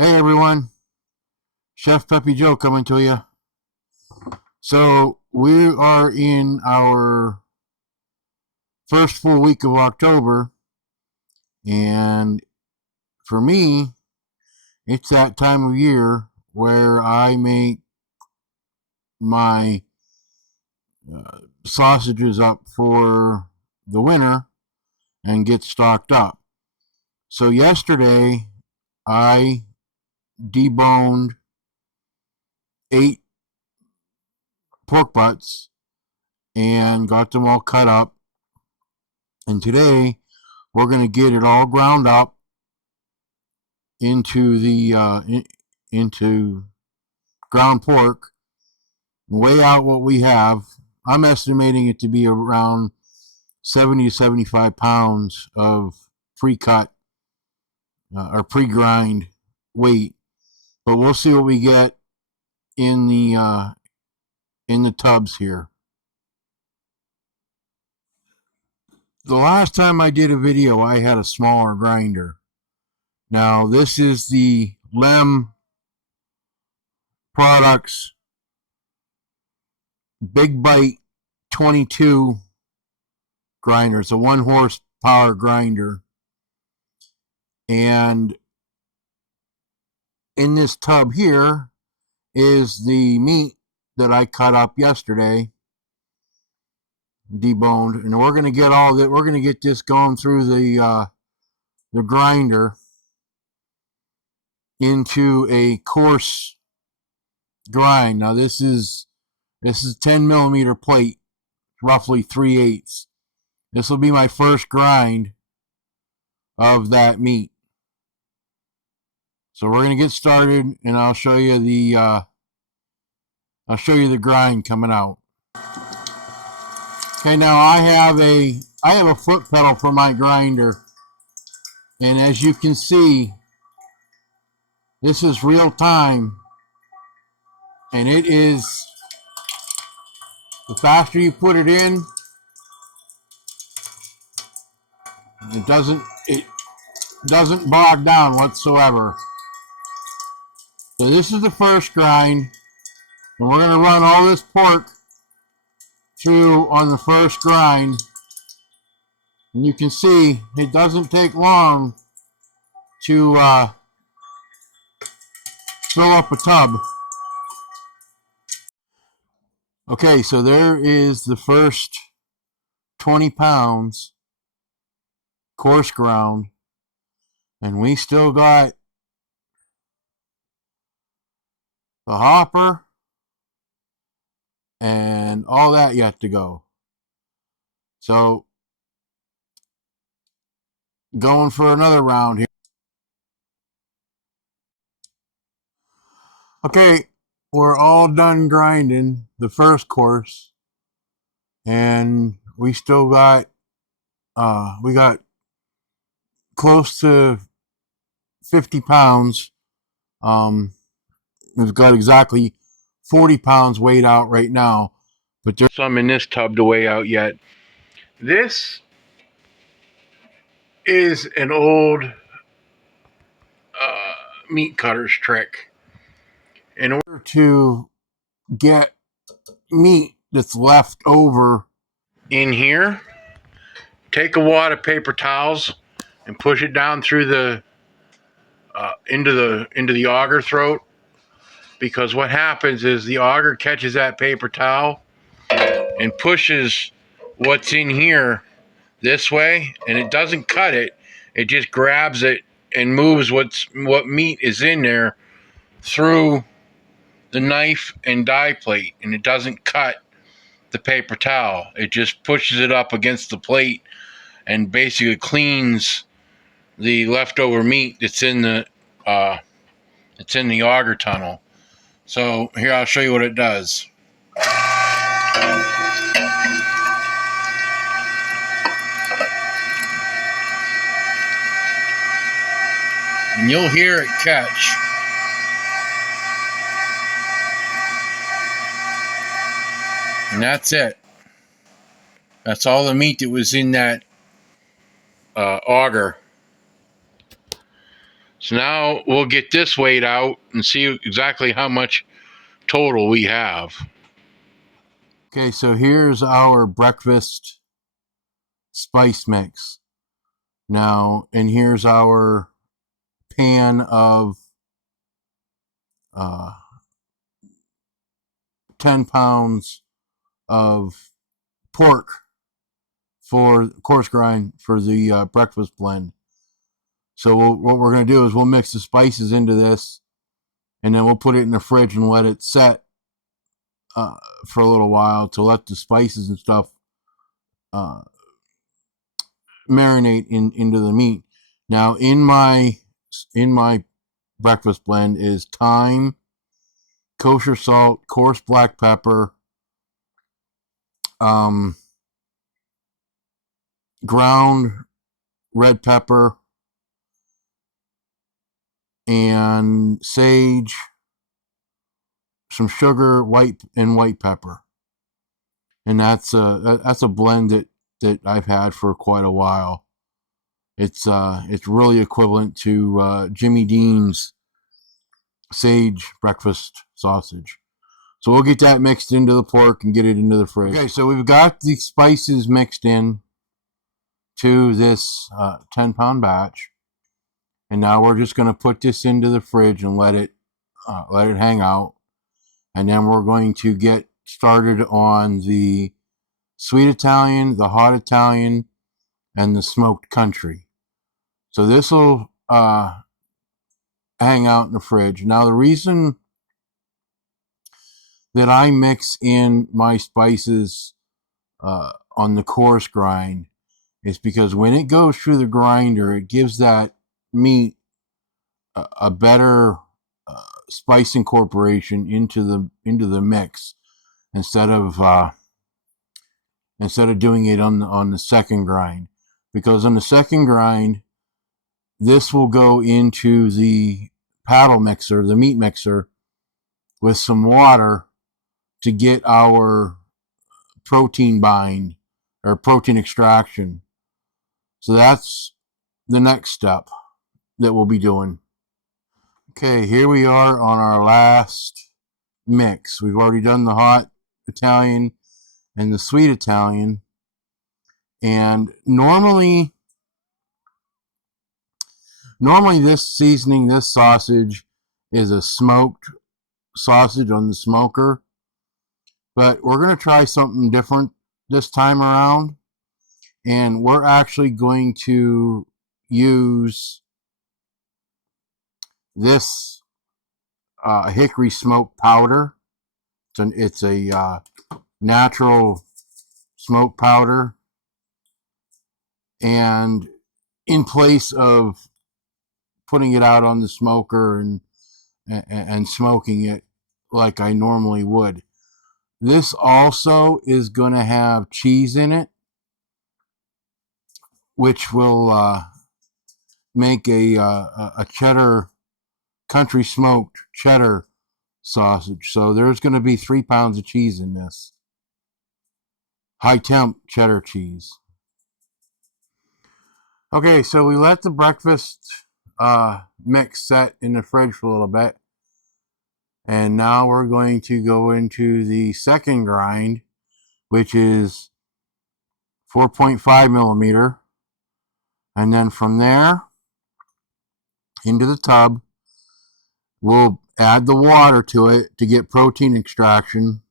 Hey everyone, Chef Peppy Joe coming to you. So we are in our first full week of October, and for me, it's that time of year where I make my sausages up for the winter and get stocked up. So yesterday, I deboned 8 pork butts and got them all cut up. And today, we're going to get it all ground up into into ground pork, weigh out what we have. I'm estimating it to be around 70 to 75 pounds of pre-cut or pre-grind weight, but we'll see what we get in the tubs here. The last time I did a video, I had a smaller grinder. Now this is the Lem Products Big Bite 22 grinder. It's a 1 horsepower grinder. And in this tub here is the meat that I cut up yesterday, deboned, and we're going to get all that. We're going to get this going through the grinder into a coarse grind. Now this is 10 millimeter plate, roughly 3/8. This will be my first grind of that meat. So we're going to get started, and I'll show you the grind coming out. Okay, now I have a foot pedal for my grinder, and as you can see, this is real time, and it is, the faster you put it in, it doesn't bog down whatsoever. So this is the first grind, and we're going to run all this pork through on the first grind, and you can see it doesn't take long to fill up a tub. Okay, so there is the first 20 pounds coarse ground, and we still got the hopper and all that yet to go. So going for another round here. Okay, we're all done grinding the first course, and we still got we got close to 50 pounds. We've got exactly 40 pounds weighed out right now, but there's some in this tub to weigh out yet. This is an old meat cutter's trick. In order to get meat that's left over in here, take a wad of paper towels and push it down through the into the auger throat, because what happens is the auger catches that paper towel and pushes what's in here this way, and it doesn't cut it. It just grabs it and moves what meat is in there through the knife and die plate, and it doesn't cut the paper towel. It just pushes it up against the plate and basically cleans the leftover meat that's in the auger tunnel. So here, I'll show you what it does. And you'll hear it catch. And that's it. That's all the meat that was in that auger. So now we'll get this weighed out and see exactly how much total we have. Okay, so here's our breakfast spice mix. Now, and here's our pan of 10 pounds of pork for coarse grind for the breakfast blend. So what we're going to do is we'll mix the spices into this, and then we'll put it in the fridge and let it set for a little while to let the spices and stuff marinate into the meat. Now, in my breakfast blend is thyme, kosher salt, coarse black pepper, ground red pepper, and sage, some sugar, white pepper, and that's a blend that I've had for quite a while. It's really equivalent to Jimmy Dean's sage breakfast sausage. So we'll get that mixed into the pork and get it into the fridge. Okay, so we've got the spices mixed in to this 10-pound batch, and now we're just going to put this into the fridge and let it hang out, and then we're going to get started on the sweet Italian, the hot Italian, and the smoked country. So this will hang out in the fridge. Now, the reason that I mix in my spices on the coarse grind is because when it goes through the grinder, it gives that meat a better spice incorporation into the mix instead of doing it on the second grind. Because on the second grind, this will go into the paddle mixer, the meat mixer, with some water to get our protein bind or protein extraction. So that's the next step that we'll be doing. Okay, here we are on our last mix. We've already done the hot Italian and the sweet Italian. And normally this seasoning, this sausage, is a smoked sausage on the smoker. But we're going to try something different this time around. And we're actually going to use this hickory smoke powder. It's a natural smoke powder. And in place of putting it out on the smoker and smoking it like I normally would. This also is going to have cheese in it, which will make a cheddar, country smoked cheddar sausage. So there's going to be 3 pounds of cheese in this. High temp cheddar cheese. Okay, so we let the breakfast mix set in the fridge for a little bit. And now we're going to go into the second grind, which is 4.5 millimeter. And then from there into the tub, we'll add the water to it to get protein extraction.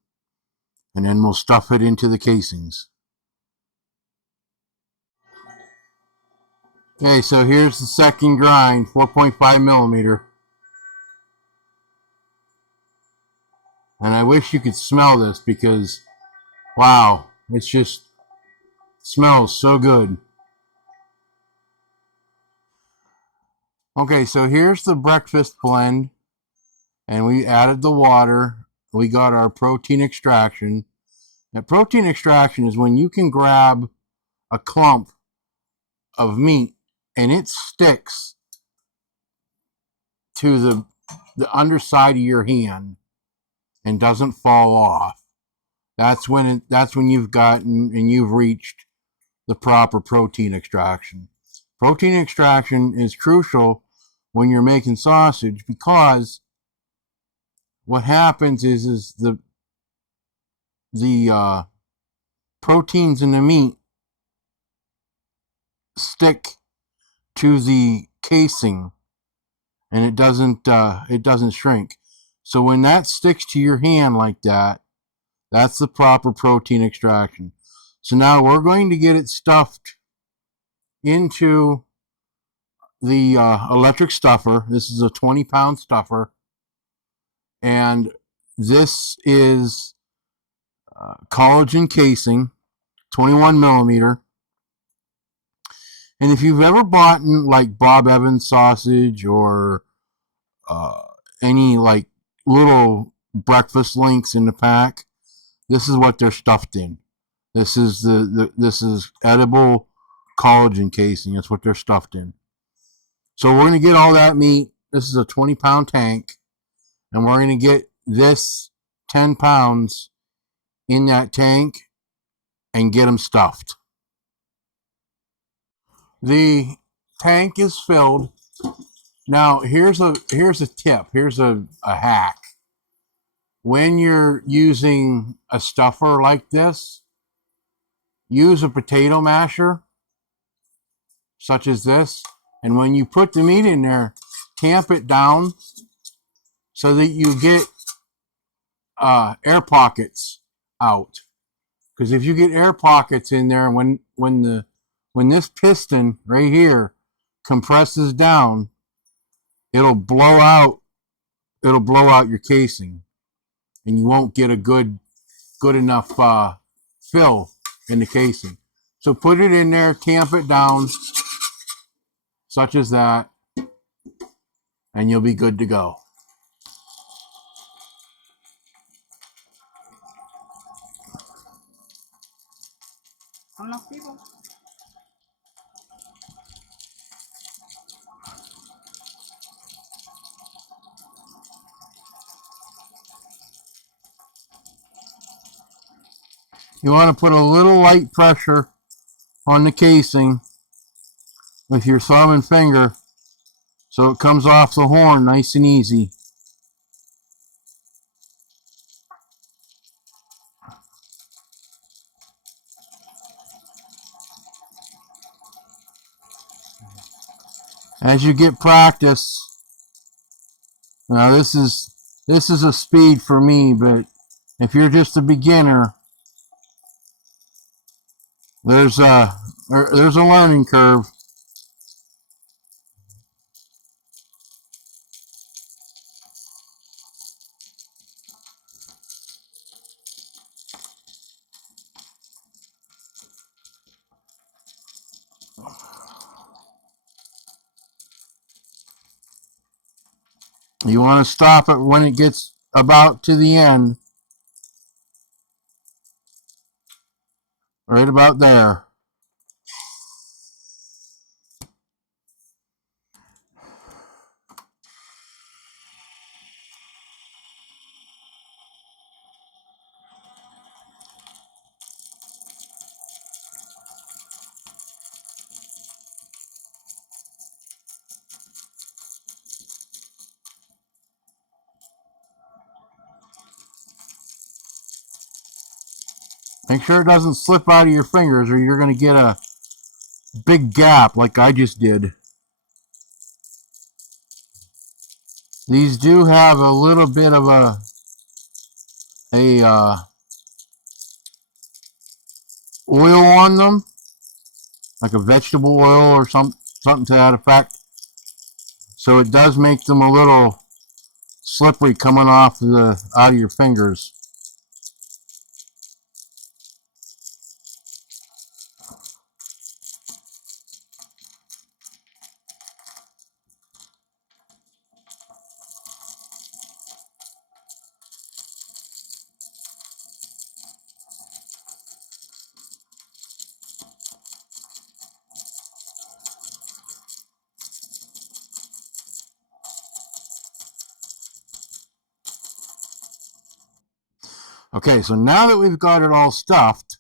And then we'll stuff it into the casings. Okay, so here's the second grind, 4.5 millimeter. And I wish you could smell this because, wow, it's just smells so good. Okay, so here's the breakfast blend, and we added the water. We got our protein extraction. Now, protein extraction is when you can grab a clump of meat and it sticks to the underside of your hand and doesn't fall off. That's when you've gotten and you've reached the proper protein extraction. Protein extraction is crucial when you're making sausage, because what happens is the proteins in the meat stick to the casing, and it doesn't shrink. So when that sticks to your hand like that, that's the proper protein extraction. So now we're going to get it stuffed into the electric stuffer. This is a 20-pound stuffer, and this is collagen casing, 21 millimeter. And if you've ever bought like Bob Evans sausage or uh, any like little breakfast links in the pack, this is what they're stuffed in. This is this is edible collagen casing. That's what they're stuffed in. So we're going to get all that meat. This is a 20-pound tank, and we're going to get this 10 pounds in that tank and get them stuffed. The tank is filled. Now here's a tip. Here's a hack. When you're using a stuffer like this, use a potato masher such as this, and when you put the meat in there, tamp it down so that you get air pockets out. Because if you get air pockets in there, when this piston right here compresses down, it'll blow out your casing, and you won't get a good enough fill in the casing. So put it in there, tamp it down, such as that, and you'll be good to go. Enough people. You want to put a little light pressure on the casing with your thumb and finger so it comes off the horn nice and easy. As you get practice, now this is a speed for me, but if you're just a beginner, there's a learning curve. You want to stop it when it gets about to the end. Right about there. Make sure it doesn't slip out of your fingers, or you're going to get a big gap like I just did. These do have a little bit of a oil on them, like a vegetable oil or something to that effect. So it does make them a little slippery coming off out of your fingers. Okay, so now that we've got it all stuffed,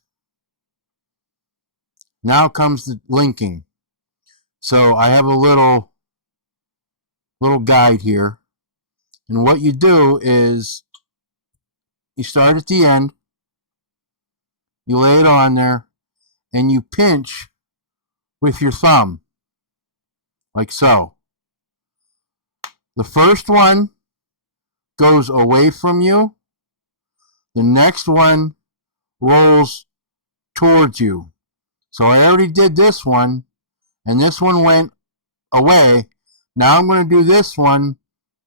now comes the linking. So I have a little little guide here. And what you do is you start at the end, you lay it on there, and you pinch with your thumb, like so. The first one goes away from you. The next one rolls towards you. So I already did this one, and this one went away. Now I'm going to do this one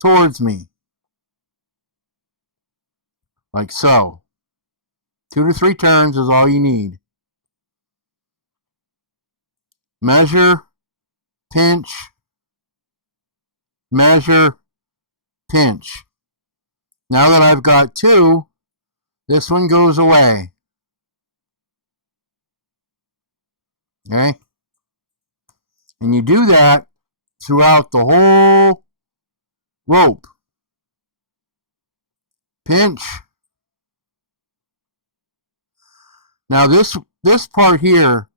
towards me, like so. 2 to 3 turns is all you need. Measure, pinch, measure, pinch. Now that I've got 2, this one goes away. Okay? And you do that throughout the whole rope. Pinch. Now this part here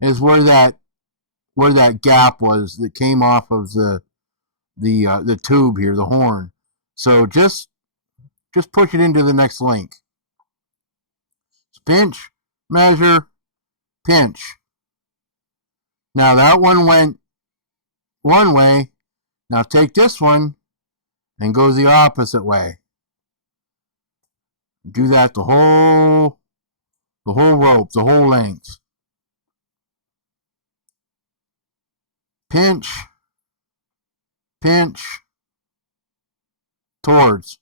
is where that gap was that came off of the tube here, the horn. So just push it into the next link. Pinch, measure, pinch. Now that one went one way. Now take this one and go the opposite way. Do that the whole rope, the whole length. Pinch, pinch, towards.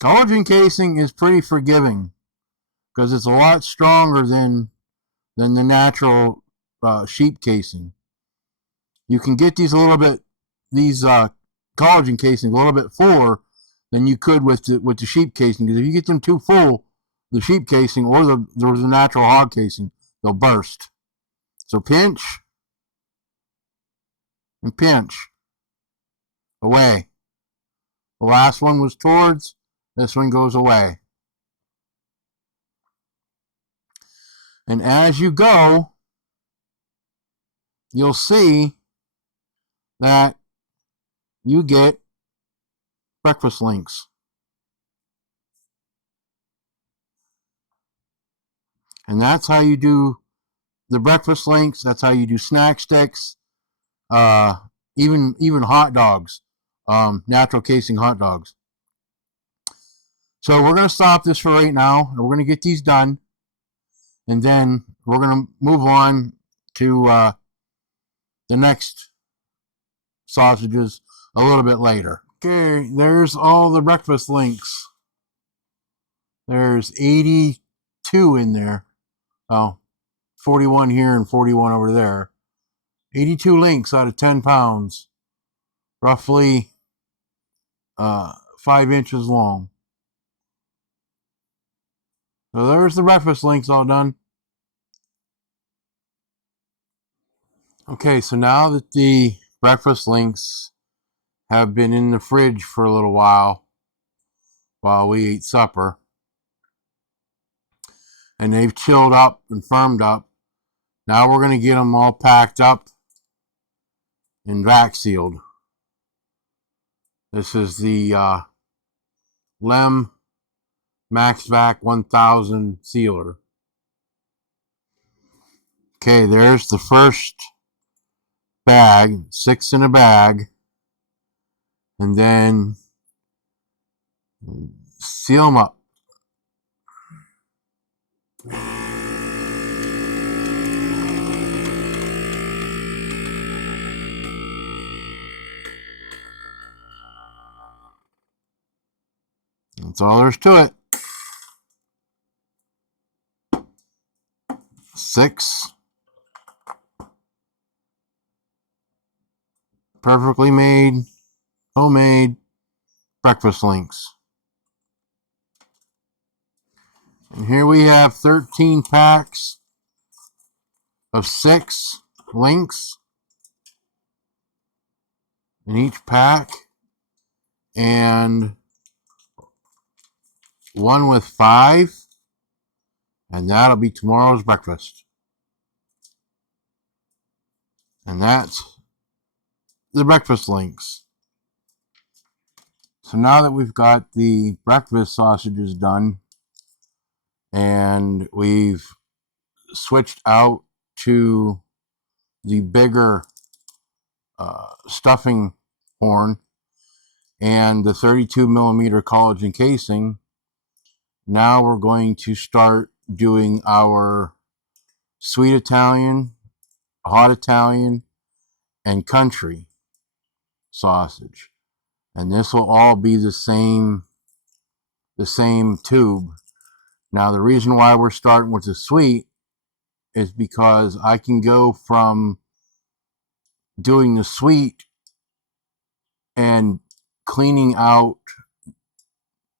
Collagen casing is pretty forgiving because it's a lot stronger than the natural sheep casing. You can get these collagen casings a little bit fuller than you could with the sheep casing, because if you get them too full, the sheep casing or the natural hog casing, they'll burst. So pinch and pinch away. The last one was towards, this one goes away. And as you go, you'll see that you get breakfast links. And that's how you do the breakfast links. That's how you do snack sticks. Even hot dogs, natural casing hot dogs. So we're going to stop this for right now, and we're going to get these done, and then we're going to move on to the next sausages a little bit later. Okay, there's all the breakfast links. There's 82 in there. Oh, 41 here and 41 over there. 82 links out of 10 pounds. Roughly 5 inches long. So there's the breakfast links all done. Okay, so now that the breakfast links have been in the fridge for a little while we ate supper, and they've chilled up and firmed up, now we're going to get them all packed up and vac sealed. This is the maxvac 1000 sealer. Okay, there's the first bag, 6 in a bag, and then seal them up. That's all there's to it. 6 perfectly made, homemade breakfast links. And here we have 13 packs of 6 links in each pack, and one with 5, and that'll be tomorrow's breakfast. And that's the breakfast links. So now that we've got the breakfast sausages done and we've switched out to the bigger stuffing horn and the 32 millimeter collagen casing, now we're going to start doing our sweet Italian, hot Italian, and country sausage. And this will all be the same tube. Now the reason why we're starting with the sweet is because I can go from doing the sweet and cleaning out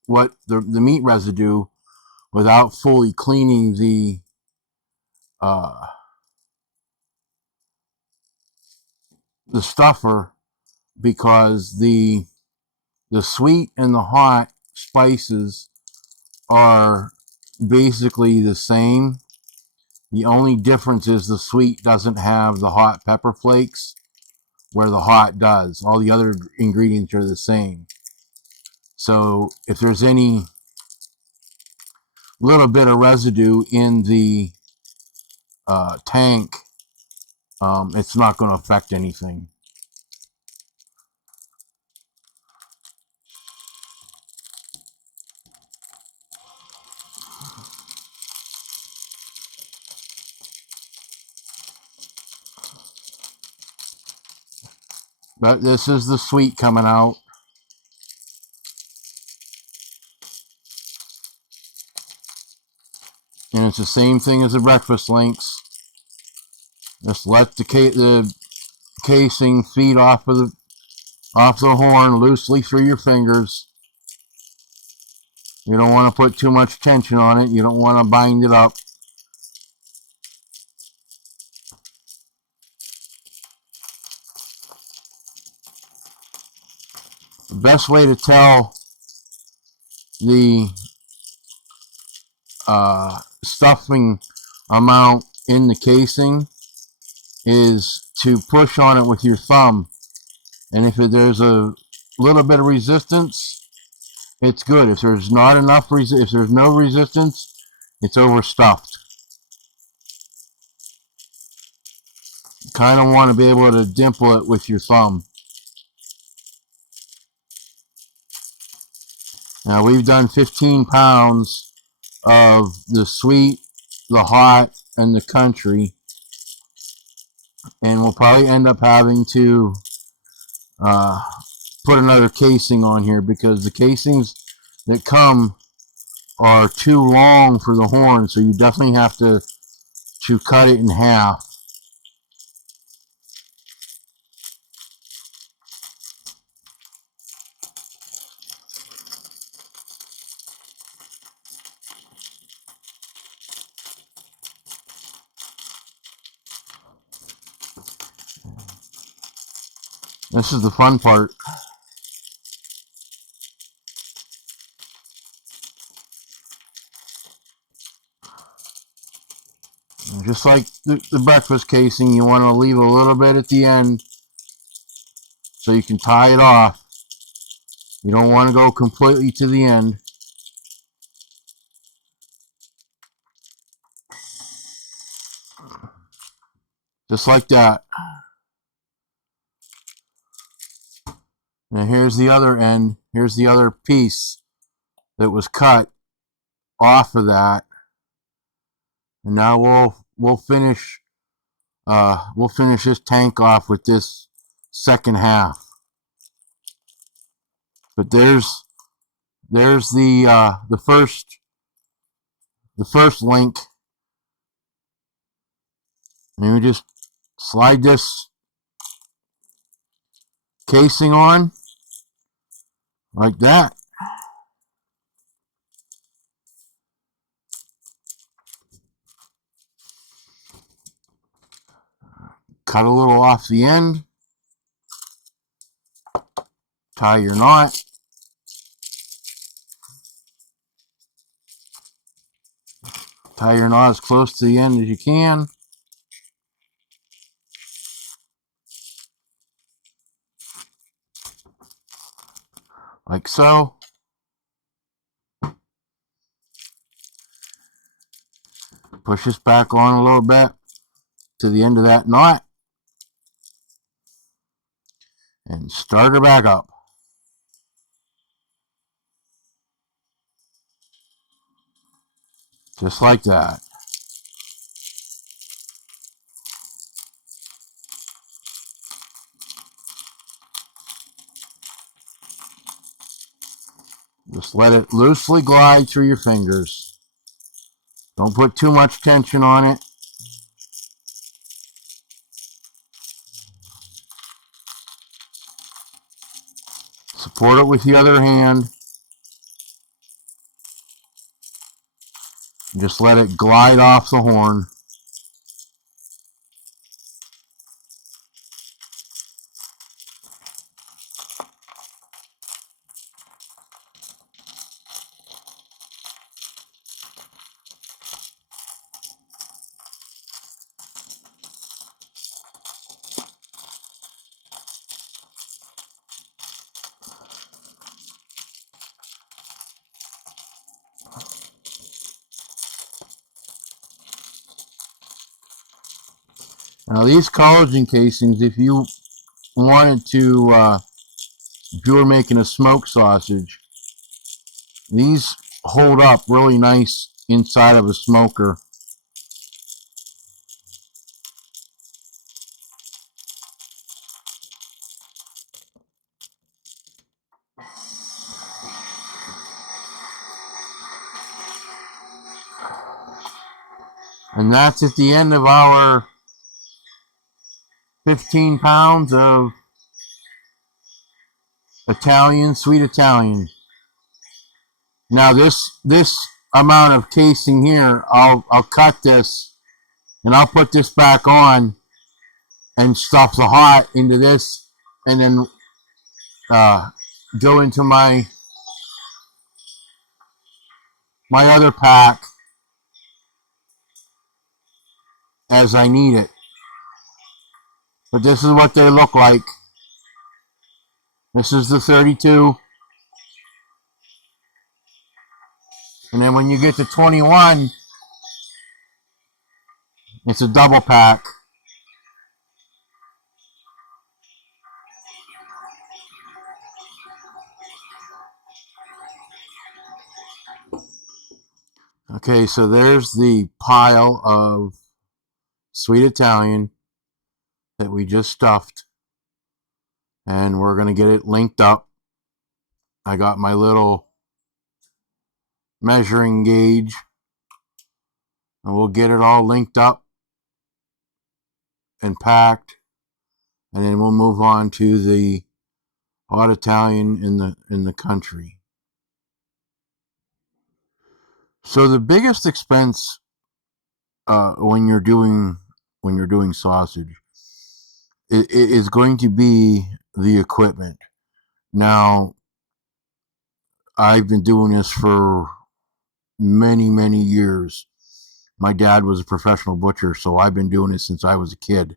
what the meat residue without fully cleaning the stuffer, because the sweet and the hot spices are basically the same. The only difference is the sweet doesn't have the hot pepper flakes where the hot does. All the other ingredients are the same. So if there's any little bit of residue in the tank, it's not going to affect anything. But this is the sweet coming out. And it's the same thing as the breakfast links. Just let the casing feed off the horn loosely through your fingers. You don't want to put too much tension on it. You don't want to bind it up. The best way to tell the stuffing amount in the casing is to push on it with your thumb. And if there's a little bit of resistance, it's good. If there's not enough if there's no resistance, it's overstuffed. You kind of want to be able to dimple it with your thumb. Now we've done 15 pounds of the sweet, the hot, and the country, and we'll probably end up having to put another casing on here because the casings that come are too long for the horn, so you definitely have to cut it in half. This is the fun part. Just like the breakfast casing, you want to leave a little bit at the end so you can tie it off. You don't want to go completely to the end. Just like that. Now here's the other end. Here's the other piece that was cut off of that. And now we'll finish this tank off with this second half. But there's the first link. And we just slide this casing on like that. Cut a little off the end. Tie your knot. Tie your knot as close to the end as you can. like so. Push this back on a little bit to the end of that knot and start her back up. Just like that. Just let it loosely glide through your fingers. Don't put too much tension on it. Support it with the other hand. Just let it glide off the horn. Now these collagen casings, if you wanted to, if you were making a smoked sausage, these hold up really nice inside of a smoker. And that's at the end of our 15 pounds of Italian, sweet Italian. Now this amount of casing here, I'll cut this and I'll put this back on and stuff the hot into this, and then go into my other pack as I need it. But this is what they look like. This is the 32. And then when you get to 21, it's a double pack. Okay, so there's the pile of sweet Italian that we just stuffed. And we're going to get it linked up. I got my little measuring gauge. And we'll get it all linked up and packed. And then we'll move on to the hot Italian in the country. So the biggest expense when you're doing sausage is going to be the equipment. Now, I've been doing this for many years. My dad was a professional butcher, so I've been doing it since I was a kid,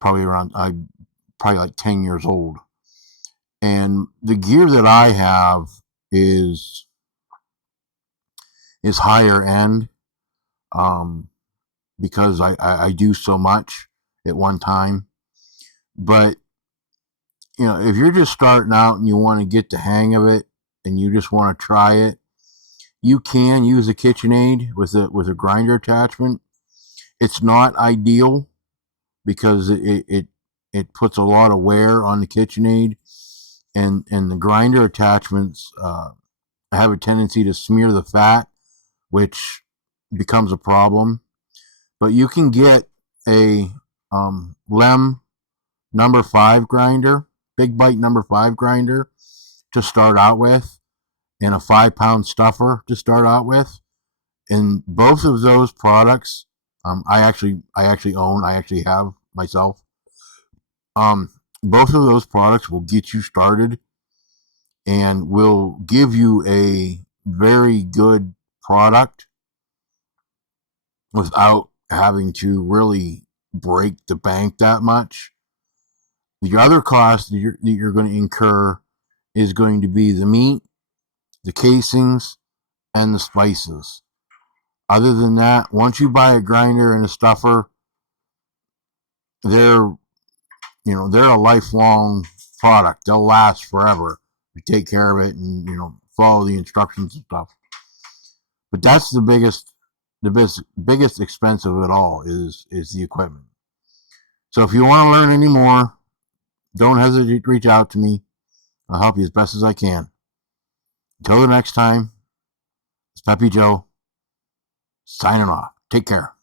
probably like 10 years old. And the gear that I have is higher end, because I do so much at one time. But if you're just starting out and you want to get the hang of it and you just want to try it, you can use a KitchenAid with a grinder attachment. It's not ideal because it puts a lot of wear on the KitchenAid, and the grinder attachments have a tendency to smear the fat, which becomes a problem. But you can get a Lem number 5 grinder, Big Bite number 5 grinder to start out with, and a 5-pound stuffer to start out with. And both of those products, I actually have myself. Both of those products will get you started and will give you a very good product without having to really break the bank that much. The other cost that you're going to incur is going to be the meat, the casings, and the spices. Other than that, once you buy a grinder and a stuffer, they're a lifelong product. They'll last forever. You take care of it and follow the instructions and stuff. But that's the biggest expense of it all is the equipment. So if you want to learn any more, don't hesitate to reach out to me. I'll help you as best as I can. Until the next time, it's Peppy Joe signing off. Take care.